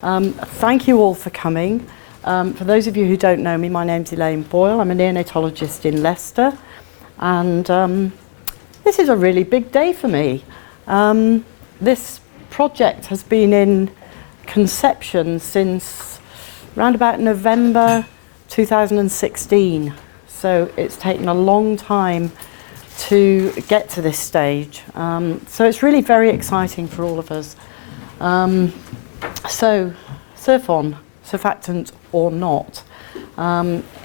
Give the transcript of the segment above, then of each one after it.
Thank you all for coming. For those of you who don't know me, my name's Elaine Boyle. I'm a neonatologist in Leicester, and this is a really big day for me. This project has been in conception since around about November 2016, so it's taken a long time to get to this stage. So it's really very exciting for all of us. So, SurfON, surfactant or not,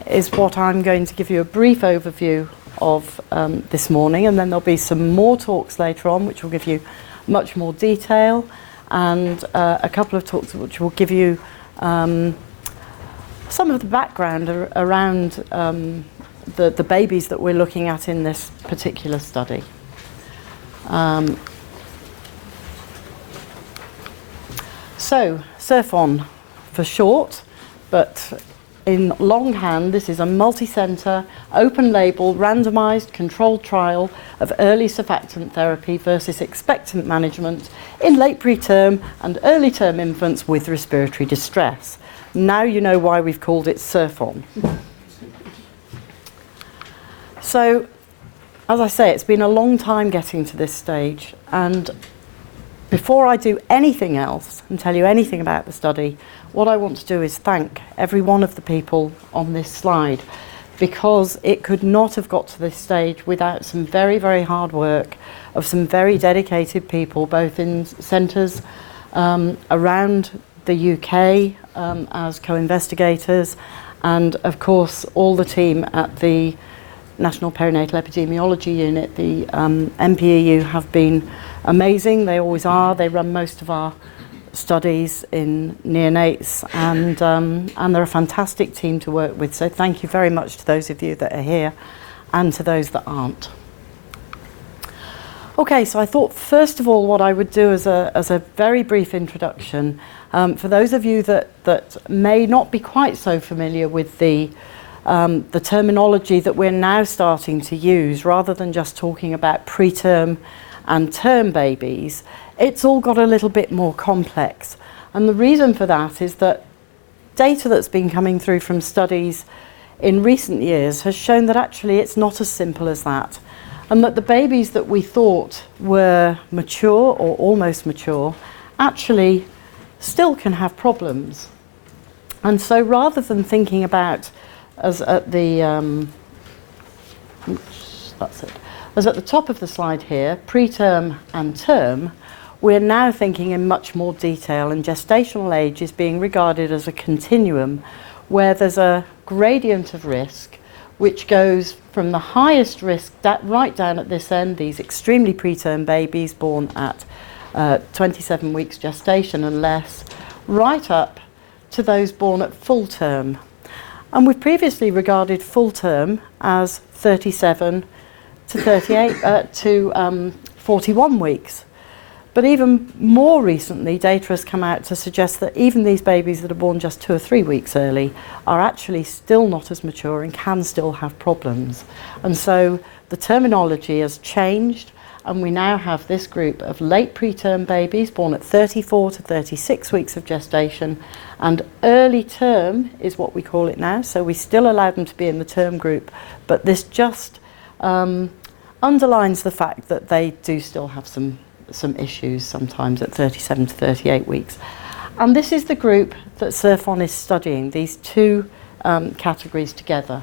is what I'm going to give you a brief overview of this morning, and then there'll be some more talks later on which will give you much more detail, and a couple of talks which will give you some of the background around the babies that we're looking at in this particular study. So, SurfON for short, but in longhand, this is a multi-centre, open-label, randomised, controlled trial of early surfactant therapy versus expectant management in late preterm and early term infants with respiratory distress. Now you know why we've called it SurfON. So, as I say, it's been a long time getting to this stage, and before I do anything else and tell you anything about the study, what I want to do is thank every one of the people on this slide, because it could not have got to this stage without some very, very hard work of some very dedicated people, both in centres around the UK as co-investigators, and of course all the team at the National Perinatal Epidemiology Unit, the NPEU, have been amazing. They always are. They run most of our studies in neonates, and they're a fantastic team to work with. So thank you very much to those of you that are here and to those that aren't. Okay, so I thought first of all what I would do as a very brief introduction, for those of you that may not be quite so familiar with the terminology that we're now starting to use, rather than just talking about preterm and term babies, it's all got a little bit more complex. And the reason for that is that data that's been coming through from studies in recent years has shown that actually it's not as simple as that, and that the babies that we thought were mature or almost mature actually still can have problems. And so rather than thinking about as at the as at the top of the slide here, preterm and term, we're now thinking in much more detail, and gestational age is being regarded as a continuum where there's a gradient of risk which goes from the highest risk right down at this end, these extremely preterm babies born at 27 weeks gestation and less, right up to those born at full term. And we've previously regarded full term as 37 to 38 to 41 weeks. But even more recently, data has come out to suggest that even these babies that are born just 2 or 3 weeks early are actually still not as mature and can still have problems. And so the terminology has changed, and we now have this group of late preterm babies born at 34 to 36 weeks of gestation, and early term is what we call it now. So we still allow them to be in the term group, but this just underlines the fact that they do still have some issues sometimes at 37 to 38 weeks. And this is the group that SurfON is studying, these two categories together.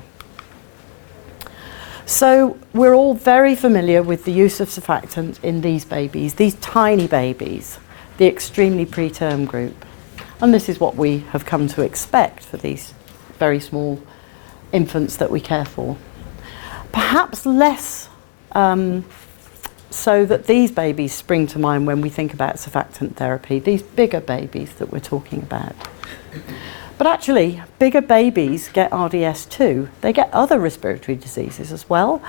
So we're all very familiar with the use of surfactant in these babies, these tiny babies, the extremely preterm group. And this is what we have come to expect for these very small infants that we care for. Perhaps less so that these babies spring to mind when we think about surfactant therapy, these bigger babies that we're talking about. But actually, bigger babies get RDS too. They get other respiratory diseases as well.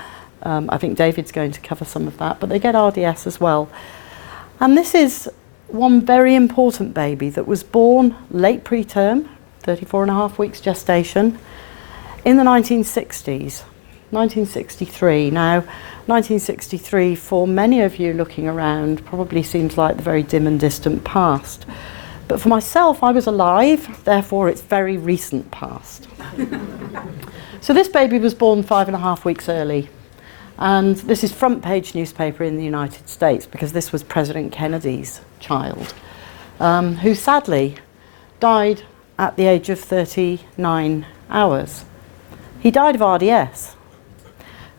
I think David's going to cover some of that, but they get RDS as well. And this is one very important baby that was born late preterm, 34.5 weeks gestation, in the 1960s, 1963. Now, 1963, for many of you looking around, probably seems like the very dim and distant past. But for myself, I was alive, therefore it's very recent past. So this baby was born 5.5 weeks early. And this is front page newspaper in the United States because this was President Kennedy's child, who sadly died at the age of 39 hours. He died of RDS.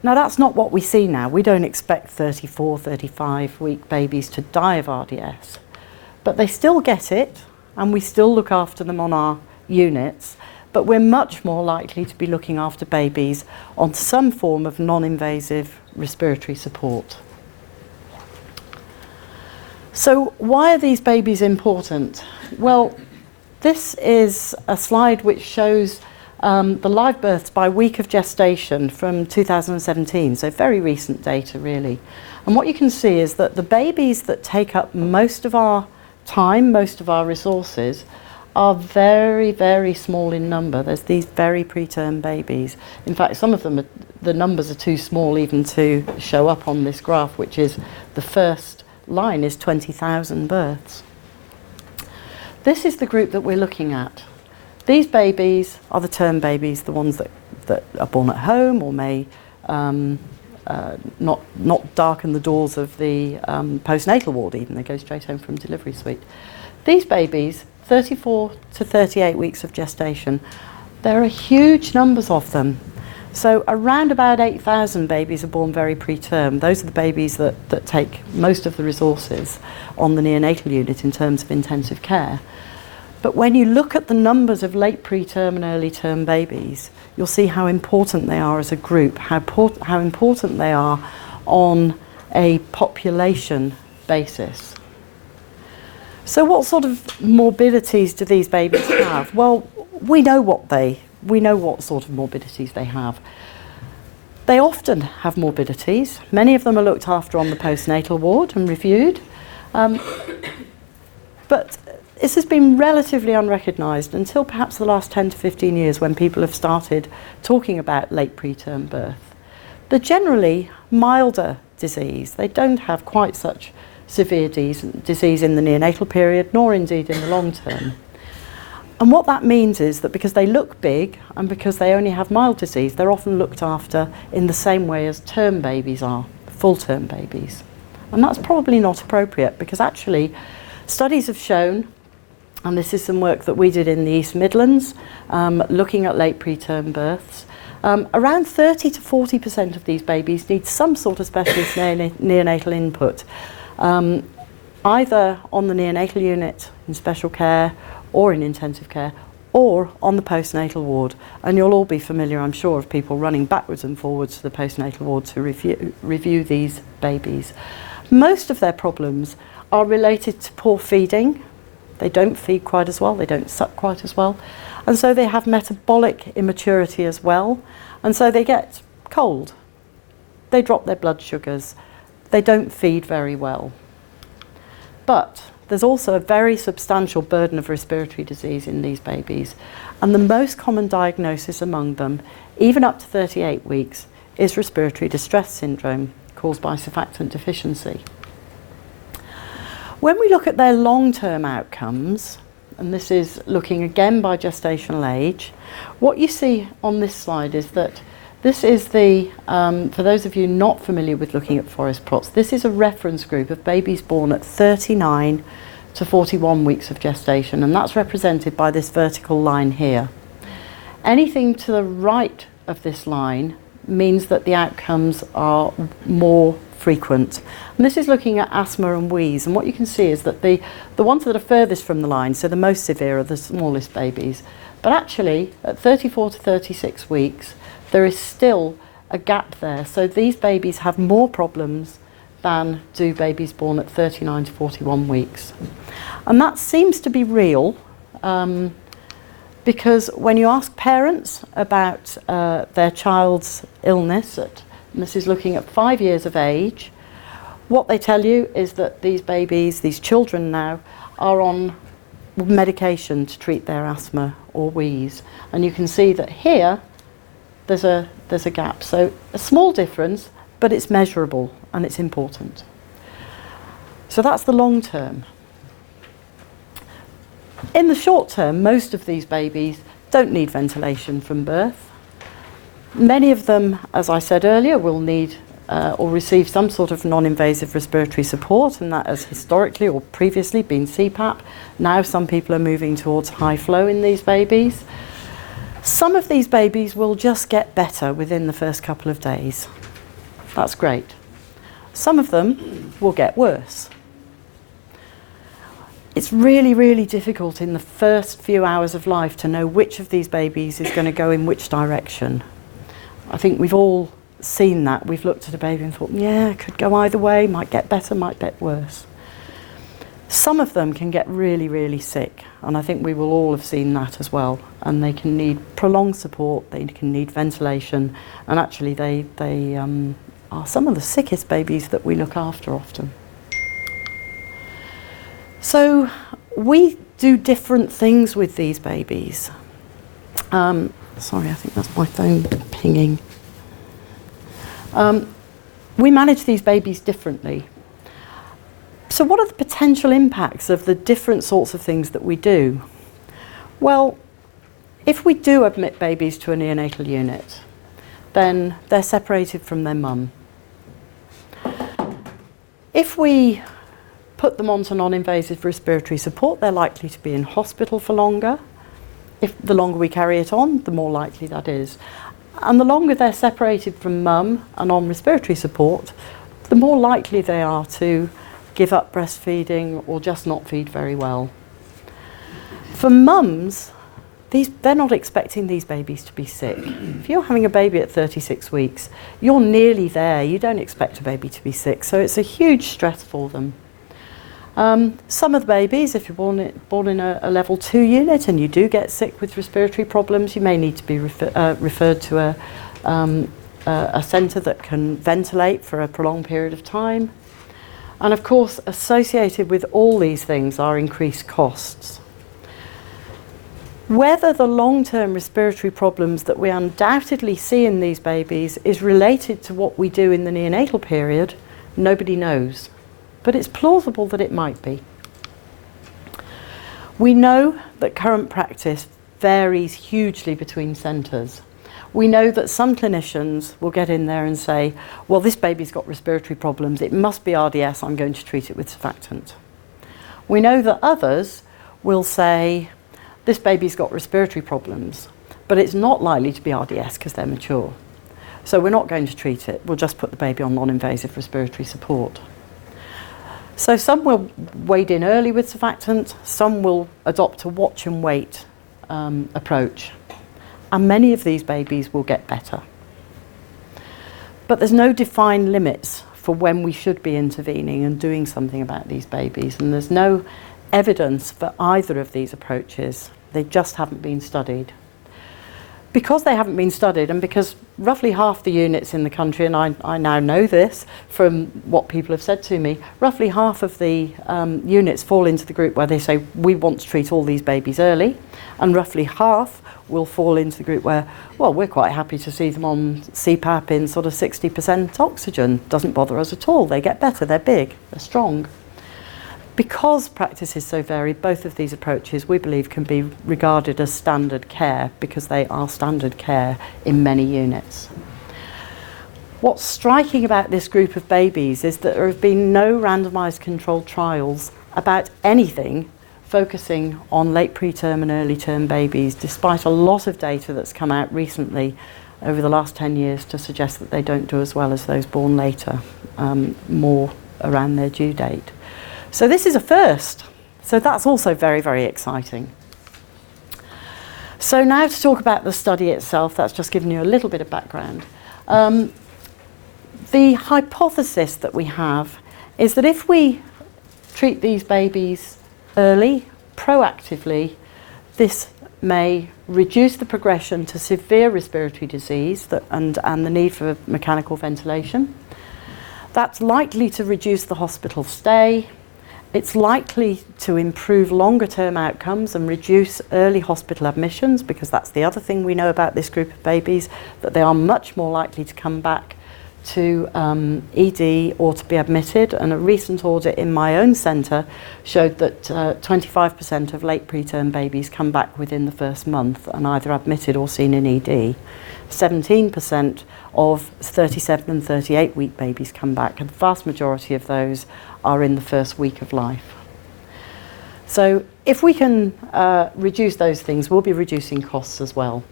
Now that's not what we see now. We don't expect 34, 35 week babies to die of RDS. But they still get it, and we still look after them on our units, but we're much more likely to be looking after babies on some form of non-invasive respiratory support. So why are these babies important? Well, this is a slide which shows the live births by week of gestation from 2017, so very recent data really. And what you can see is that the babies that take up most of our time, most of our resources, are very, very small in number. There's these very preterm babies. In fact, some of them, the numbers are too small even to show up on this graph, which is the first line is 20,000 births. This is the group that we're looking at. These babies are the term babies, the ones that are born at home or may not darken the doors of the postnatal ward even. They go straight home from delivery suite. These babies, 34 to 38 weeks of gestation, there are huge numbers of them. So around about 8,000 babies are born very preterm. Those are the babies that take most of the resources on the neonatal unit in terms of intensive care. But when you look at the numbers of late preterm and early term babies, you'll see how important they are as a group, how important they are on a population basis. So what sort of morbidities do these babies have? Well, we know what sort of morbidities they have. They often have morbidities. Many of them are looked after on the postnatal ward and reviewed. But this has been relatively unrecognised until perhaps the last 10 to 15 years when people have started talking about late preterm birth. They're generally milder disease. They don't have quite such severe disease in the neonatal period, nor indeed in the long term. And what that means is that because they look big and because they only have mild disease, they're often looked after in the same way as term babies are, full-term babies. And that's probably not appropriate because actually studies have shown, and this is some work that we did in the East Midlands, looking at late preterm births, around 30 to 40% of these babies need some sort of specialist neonatal input, either on the neonatal unit in special care or in intensive care, or on the postnatal ward. And you'll all be familiar, I'm sure, of people running backwards and forwards to the postnatal ward to review these babies. Most of their problems are related to poor feeding. They don't feed quite as well, they don't suck quite as well. And so they have metabolic immaturity as well. And so they get cold. They drop their blood sugars. They don't feed very well. But there's also a very substantial burden of respiratory disease in these babies. And the most common diagnosis among them, even up to 38 weeks, is respiratory distress syndrome caused by surfactant deficiency. When we look at their long-term outcomes, and this is looking again by gestational age, what you see on this slide is that this is the, for those of you not familiar with looking at forest plots, this is a reference group of babies born at 39 to 41 weeks of gestation, and that's represented by this vertical line here. Anything to the right of this line means that the outcomes are more frequent. And this is looking at asthma and wheeze, and what you can see is that the ones that are furthest from the line, so the most severe, are the smallest babies. But actually, at 34 to 36 weeks, there is still a gap there. So these babies have more problems than do babies born at 39 to 41 weeks. And that seems to be real because when you ask parents about their child's illness, and this is looking at 5 years of age, what they tell you is that these babies, these children now, are on medication to treat their asthma or wheeze. And you can see that here there's a gap. So a small difference, but it's measurable and it's important. So that's the long term. In the short term, most of these babies don't need ventilation from birth. Many of them, as I said earlier, will need or receive some sort of non-invasive respiratory support, and that has historically or previously been CPAP. Now some people are moving towards high flow in these babies. Some of these babies will just get better within the first couple of days. That's great. Some of them will get worse. It's really, really difficult in the first few hours of life to know which of these babies is going to go in which direction. I think we've all seen that. We've looked at a baby and thought, yeah, it could go either way, might get better, might get worse. Some of them can get really, really sick, and I think we will all have seen that as well. And they can need prolonged support, they can need ventilation, and actually they are some of the sickest babies that we look after often. So we do different things with these babies. Sorry, I think that's my phone pinging. We manage these babies differently. So what are the potential impacts of the different sorts of things that we do? Well, if we do admit babies to a neonatal unit, then they're separated from their mum. If we put them onto non-invasive respiratory support, they're likely to be in hospital for longer. If the longer we carry it on, the more likely that is. And the longer they're separated from mum and on respiratory support, the more likely they are to give up breastfeeding or just not feed very well. For mums, they're not expecting these babies to be sick. If you're having a baby at 36 weeks, you're nearly there. You don't expect a baby to be sick, so it's a huge stress for them. Some of the babies, if you're born in a level 2 unit and you do get sick with respiratory problems, you may need to be referred to a centre that can ventilate for a prolonged period of time. And of course, associated with all these things are increased costs. Whether the long-term respiratory problems that we undoubtedly see in these babies is related to what we do in the neonatal period, nobody knows. But it's plausible that it might be. We know that current practice varies hugely between centres. We know that some clinicians will get in there and say, well, this baby's got respiratory problems, it must be RDS, I'm going to treat it with surfactant. We know that others will say, this baby's got respiratory problems, but it's not likely to be RDS because they're mature. So we're not going to treat it, we'll just put the baby on non-invasive respiratory support. So some will wade in early with surfactant, some will adopt a watch and wait approach. And many of these babies will get better. But there's no defined limits for when we should be intervening and doing something about these babies, and there's no evidence for either of these approaches. They just haven't been studied. Because they haven't been studied, and because roughly half the units in the country, and I now know this from what people have said to me, roughly half of the units fall into the group where they say, we want to treat all these babies early, and roughly half will fall into the group where, well, we're quite happy to see them on CPAP in sort of 60% oxygen. Doesn't bother us at all. They get better, they're big, they're strong. Because practice is so varied, both of these approaches we believe can be regarded as standard care because they are standard care in many units. What's striking about this group of babies is that there have been no randomised controlled trials about anything focusing on late preterm and early term babies, despite a lot of data that's come out recently over the last 10 years to suggest that they don't do as well as those born later, more around their due date. So this is a first. So that's also very, very exciting. So now to talk about the study itself, that's just given you a little bit of background. The hypothesis that we have is that if we treat these babies early, proactively, this may reduce the progression to severe respiratory disease and the need for mechanical ventilation. That's likely to reduce the hospital stay. It's likely to improve longer term outcomes and reduce early hospital admissions, because that's the other thing we know about this group of babies, that they are much more likely to come back to ED or to be admitted, and a recent audit in my own centre showed that 25% of late preterm babies come back within the first month and either admitted or seen in ED. 17% of 37 and 38 week babies come back, and the vast majority of those are in the first week of life. So if we can reduce those things, we'll be reducing costs as well.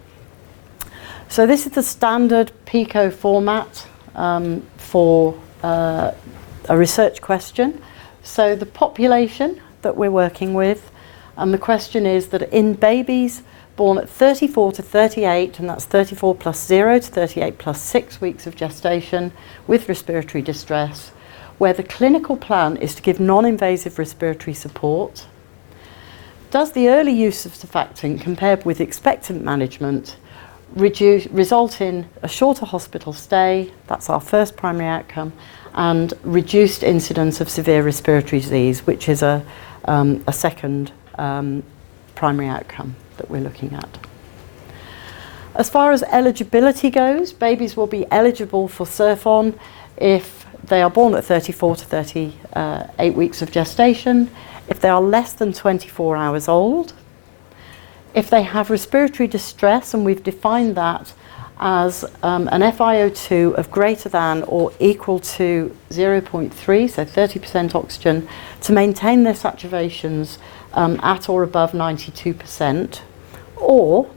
So this is the standard PICO format for a research question. So the population that we're working with, and the question is that in babies born at 34 to 38, and that's 34 plus 0 to 38 plus 6 weeks of gestation with respiratory distress, where the clinical plan is to give non-invasive respiratory support. Does the early use of surfactant compared with expectant management result in a shorter hospital stay? That's our first primary outcome, and reduced incidence of severe respiratory disease, which is a second primary outcome that we're looking at. As far as eligibility goes, babies will be eligible for SurfON if they are born at 34 to 38 weeks of gestation, if they are less than 24 hours old, if they have respiratory distress, and we've defined that as an FiO2 of greater than or equal to 0.3, so 30% oxygen, to maintain their saturations at or above 92%, or,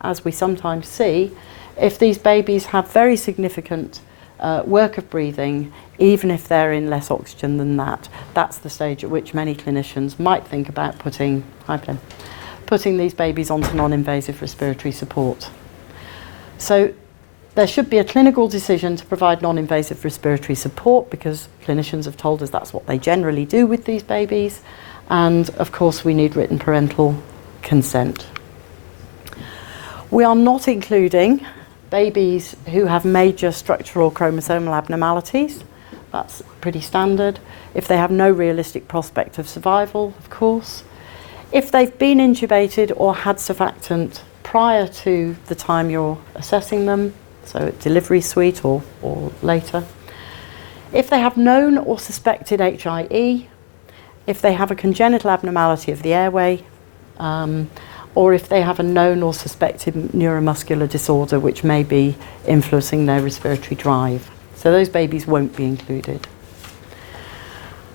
as we sometimes see, if these babies have very significant work of breathing, even if they're in less oxygen than that, that's the stage at which many clinicians might think about putting these babies onto non-invasive respiratory support. So there should be a clinical decision to provide non-invasive respiratory support, because clinicians have told us that's what they generally do with these babies, and of course we need written parental consent. We are not including babies who have major structural chromosomal abnormalities. That's pretty standard. If they have no realistic prospect of survival, of course. If they've been intubated or had surfactant prior to the time you're assessing them, so at delivery suite or later. If they have known or suspected HIE, if they have a congenital abnormality of the airway, or if they have a known or suspected neuromuscular disorder which may be influencing their respiratory drive. So those babies won't be included.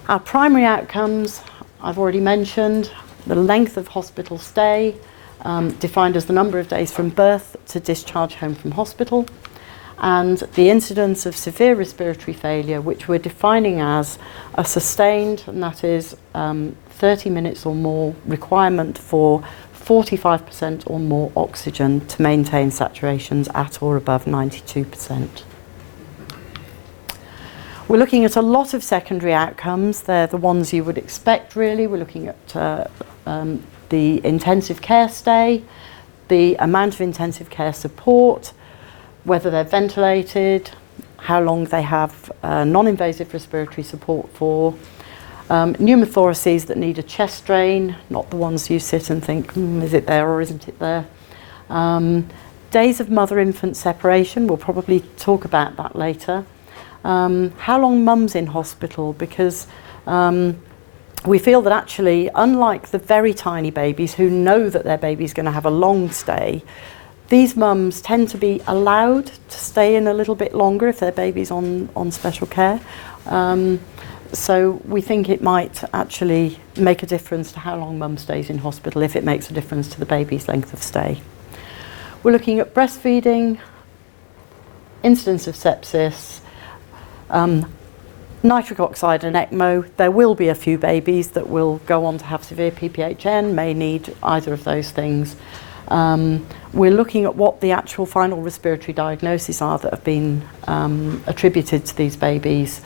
Our primary outcomes, I've already mentioned, the length of hospital stay, defined as the number of days from birth to discharge home from hospital, and the incidence of severe respiratory failure, which we're defining as a sustained, and that is 30 minutes or more, requirement for 45% or more oxygen to maintain saturations at or above 92%. We're looking at a lot of secondary outcomes. They're the ones you would expect, really. We're looking at the intensive care stay, the amount of intensive care support, whether they're ventilated, how long they have non-invasive respiratory support for, pneumothoraces that need a chest drain, not the ones you sit and think, is it there or isn't it there? Days of mother-infant separation, we'll probably talk about that later. How long mum's in hospital, because we feel that actually, unlike the very tiny babies who know that their baby's going to have a long stay, these mums tend to be allowed to stay in a little bit longer if their baby's on special care. So we think it might actually make a difference to how long mum stays in hospital if it makes a difference to the baby's length of stay. We're looking at breastfeeding, incidence of sepsis, nitric oxide and ECMO. There will be a few babies that will go on to have severe PPHN, may need either of those things. We're looking at what the actual final respiratory diagnoses are that have been attributed to these babies.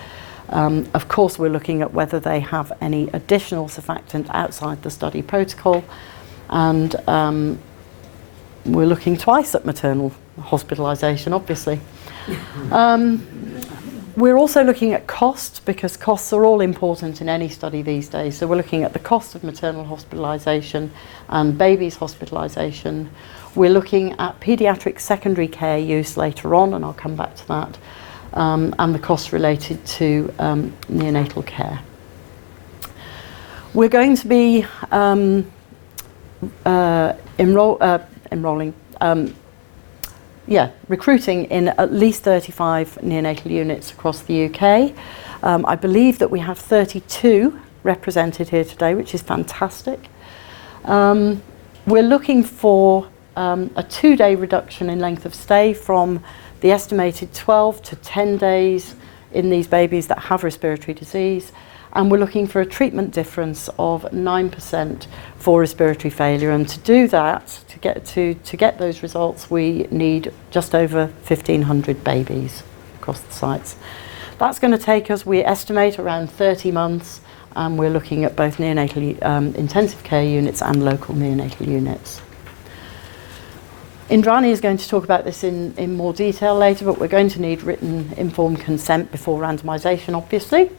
Of course, we're looking at whether they have any additional surfactant outside the study protocol, and we're looking twice at maternal hospitalisation, obviously. We're also looking at costs, because costs are all important in any study these days. So we're looking at the cost of maternal hospitalisation and babies' hospitalisation. We're looking at paediatric secondary care use later on, and I'll come back to that. and the costs related to neonatal care. We're going to be recruiting in at least 35 neonatal units across the UK. I believe that we have 32 represented here today, which is fantastic. We're looking for a 2-day reduction in length of stay from the estimated 12 to 10 days in these babies that have respiratory disease. And we're looking for a treatment difference of 9% for respiratory failure. And to do that, to get those results, we need just over 1,500 babies across the sites. That's going to take us, we estimate, around 30 months, and we're looking at both neonatal intensive care units and local neonatal units. Indrani is going to talk about this in more detail later, but we're going to need written informed consent before randomisation, obviously.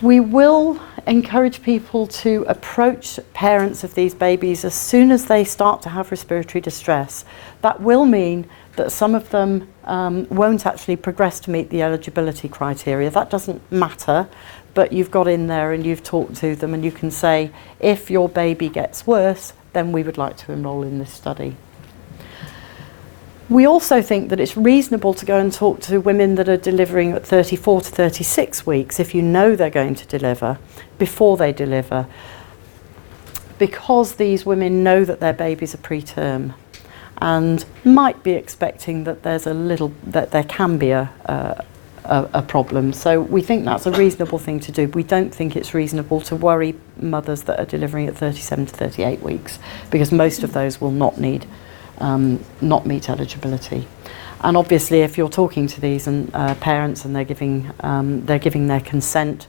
We will encourage people to approach parents of these babies as soon as they start to have respiratory distress. That will mean that some of them won't actually progress to meet the eligibility criteria. That doesn't matter, but you've got in there and you've talked to them and you can say, if your baby gets worse, then we would like to enrol in this study. We also think that it's reasonable to go and talk to women that are delivering at 34 to 36 weeks, if you know they're going to deliver, before they deliver, because these women know that their babies are preterm and might be expecting that there can be a problem. So we think that's a reasonable thing to do. We don't think it's reasonable to worry mothers that are delivering at 37 to 38 weeks, because most of those will not meet eligibility. And obviously, if you're talking to these parents and they're giving their consent,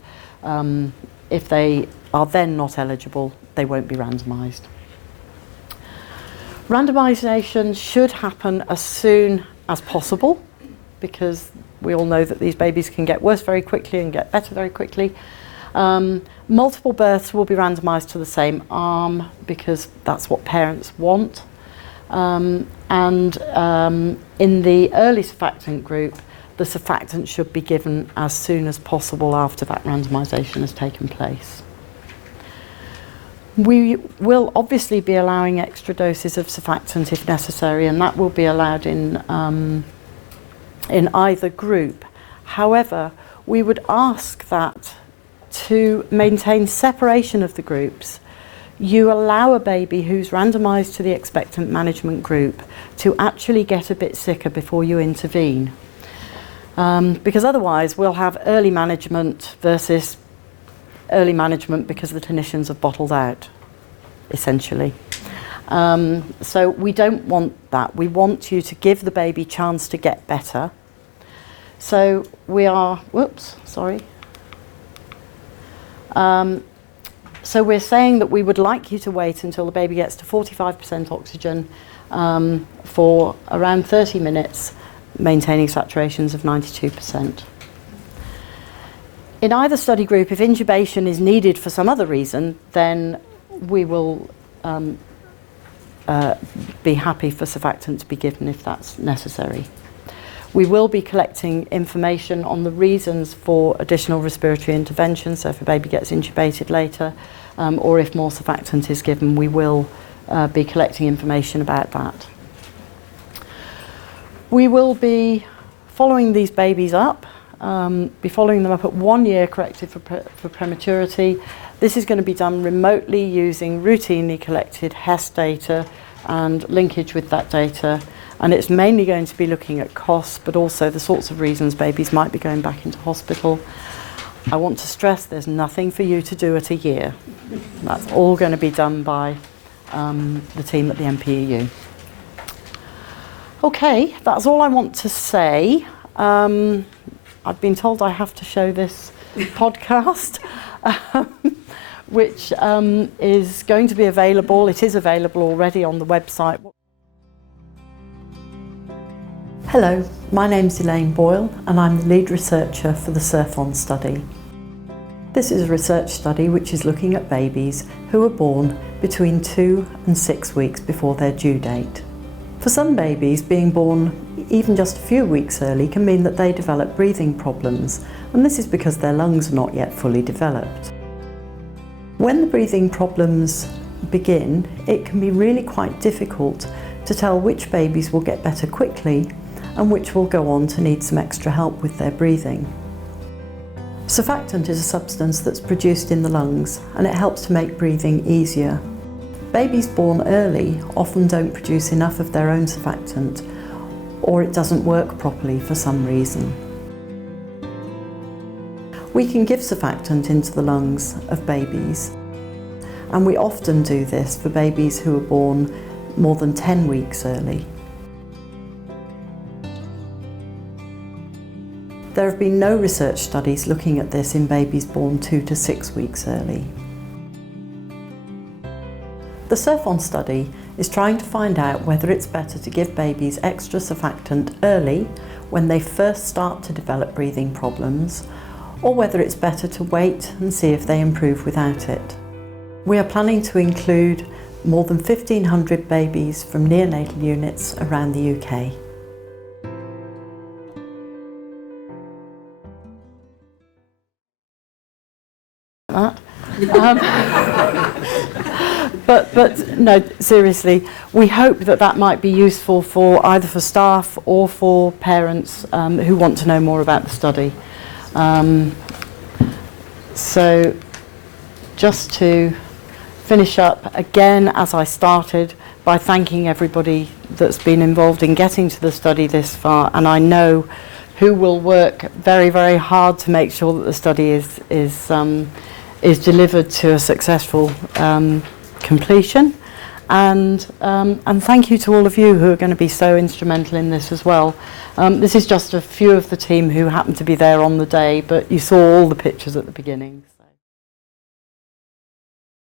if they are then not eligible, they won't be randomised. Randomisation should happen as soon as possible, because we all know that these babies can get worse very quickly and get better very quickly. Multiple births will be randomised to the same arm, because that's what parents want. In the early surfactant group, the surfactant should be given as soon as possible after that randomisation has taken place. We will obviously be allowing extra doses of surfactant if necessary, and that will be allowed in either group. However, we would ask that to maintain separation of the groups, you allow a baby who's randomised to the expectant management group to actually get a bit sicker before you intervene. Because otherwise we'll have early management versus early management because the clinicians have bottled out, essentially. So we don't want that. We want you to give the baby a chance to get better. So we are, so we're saying that we would like you to wait until the baby gets to 45% oxygen for around 30 minutes, maintaining saturations of 92%. In either study group, if intubation is needed for some other reason, then we will be happy for surfactant to be given if that's necessary. We will be collecting information on the reasons for additional respiratory intervention, so if a baby gets intubated later, or if more surfactant is given, we will be collecting information about that. We will be following these babies up, be following them up at 1 year corrected for prematurity. This is going to be done remotely using routinely collected HES data and linkage with that data. And it's mainly going to be looking at costs, but also the sorts of reasons babies might be going back into hospital. I want to stress there's nothing for you to do at a year. That's all going to be done by the team at the MPEU. Okay, that's all I want to say. I've been told I have to show this podcast, which is going to be available. It is available already on the website. Hello, my name's Elaine Boyle and I'm the lead researcher for the SurfON study. This is a research study which is looking at babies who are born between 2 and 6 weeks before their due date. For some babies, being born even just a few weeks early can mean that they develop breathing problems, and this is because their lungs are not yet fully developed. When the breathing problems begin, it can be really quite difficult to tell which babies will get better quickly and which will go on to need some extra help with their breathing. Surfactant is a substance that's produced in the lungs, and it helps to make breathing easier. Babies born early often don't produce enough of their own surfactant, or it doesn't work properly for some reason. We can give surfactant into the lungs of babies, and we often do this for babies who are born more than 10 weeks early. There have been no research studies looking at this in babies born 2 to 6 weeks early. The SurfON study is trying to find out whether it's better to give babies extra surfactant early when they first start to develop breathing problems, or whether it's better to wait and see if they improve without it. We are planning to include more than 1,500 babies from neonatal units around the UK. But no, seriously, we hope that that might be useful for either for staff or for parents who want to know more about the study. So just to finish up again, as I started, by thanking everybody that's been involved in getting to the study this far, and I know who will work very, very hard to make sure that the study is delivered to a successful completion, and thank you to all of you who are going to be so instrumental in this as well. This is just a few of the team who happened to be there on the day, but you saw all the pictures at the beginning.